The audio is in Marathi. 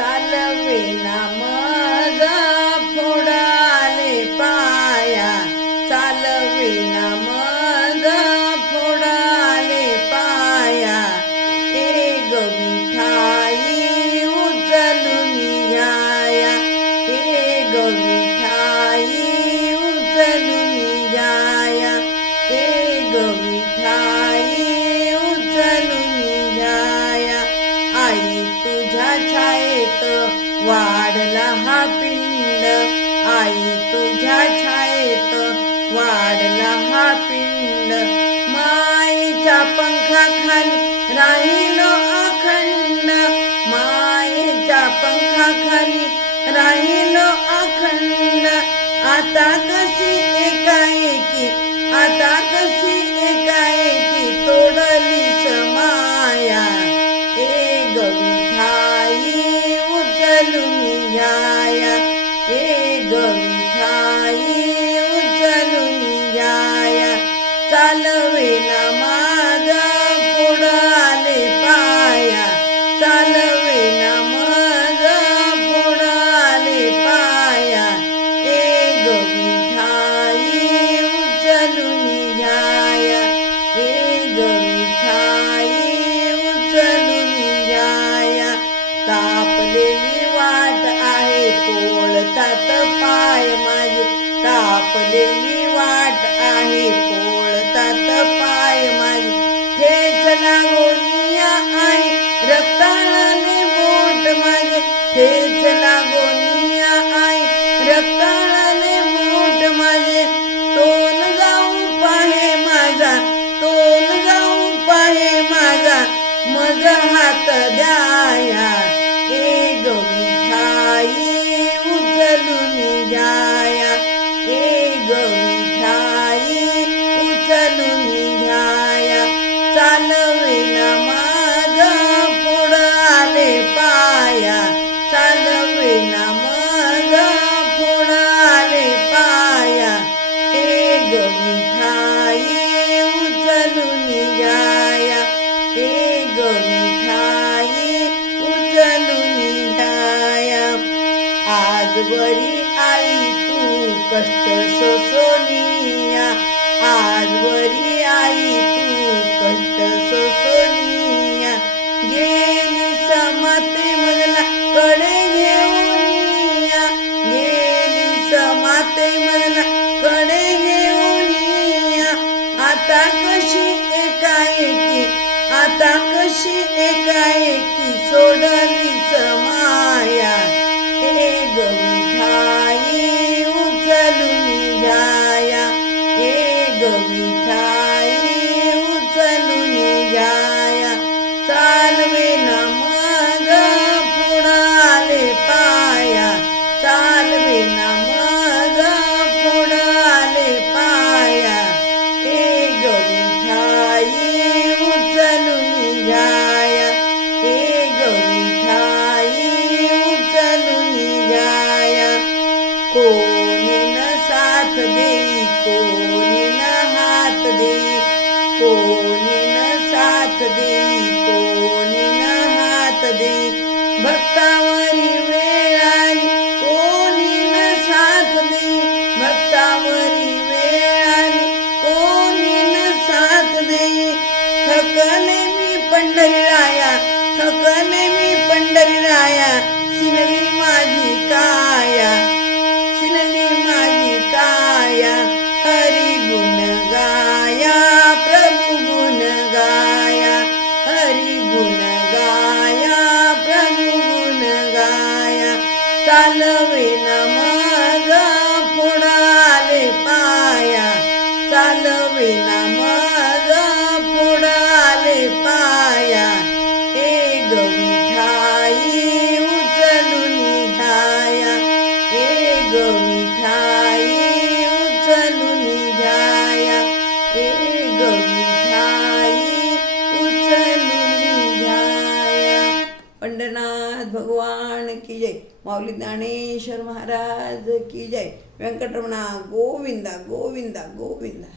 चालवेना माझा फोडाले पाया, चालवेना माझा फोडाले पाया. ग विठाई उचलून घ्याया, ग विठाई उचलून घ्याया, ग विठाई उचलून घ्याया. आई तुझ्या छायेत वाढला हा पिंड, आई तुझ्या छायेत वाढला हा पिंड. मायेच्या पंखाखाली राहिलो अखंड, मायेच्या पंखाखाली राहिलो अखंड. आता कशी एकाएकी, आता कशी एकाएकी तोडलीस माया. ग विठाई उचलून घ्याया, ग विठाई उचलून घ्याया. चालवेना माझा फोडाले पाया, चालवेना माझा फोडाले पाया. ग विठाई उचलून घ्याया, ग विठाई उचलून घ्याया. तापलेली वाट आहे पोळतात पाय माझे, तापलेली वाट आहे पोळतात पाय माझे. ठेच लागोनिया आई रक्ताळले बोट माझे, ठेच लागोनिया आई रक्ताळले बोट माझे. तोल जाऊ पाहे माझा, तोल जाऊ पाहे माझा, मज हात द्याया. ग विठाई उचलून घ्याया, ग विठाई उचलून घ्याया. चालवेना माझा फोडाले पाया, चालवेना माझा फोडाले पाया. ग विठाई उचलून घ्याया, ग विठाई उचलून घ्याया. आजवरी आई तू कष्ट सोसोनिया, आजवरी आई तू कष्ट सोसोनिया. गेली समाते मजला कडे घेऊनिया, गेली समाते मजला कडे घेऊनिया. आता कशी एकाएकी, आता कशी एकाएकी सोडलीस माया. ग विठाई उचलून घ्याया, ग विठाई उचलून घ्याया. चालवेना माझा फोडाले पाया, चालवेना माझा फोडाले पाया. ग विठाई उचलून घ्याया, ग विठाई उचलून घ्याया. कोणी न साथ देई, कोणी न हात देई, कोणी न साथ देई, कोणी न हात देई. भक्तावरी वेळ आली कोणी न साथ देई, भक्तावरी वेळ आली कोणी न साथ देई. थकले मी पंढरीराया, थकले मी पंढरीराया. सिनली माझी काया, सिनली माझी काया. हरी गुण गाया, प्रभु गुण गाया, हरी गुण गाया, प्रभु गुण गाया. चालवेना माझा फोडाले पाया, चालवेना माझा फोडाले पाया. ग विठाई उचलून घ्याया, ग विठाई उचलून घ्याया, ग विठाई उचलून घ्याया. पंढरनाथ भगवान की जय. माऊली ज्ञानेश्वर महाराज की जय. व्यंकटरमणा गोविंदा गोविंदा गोविंदा.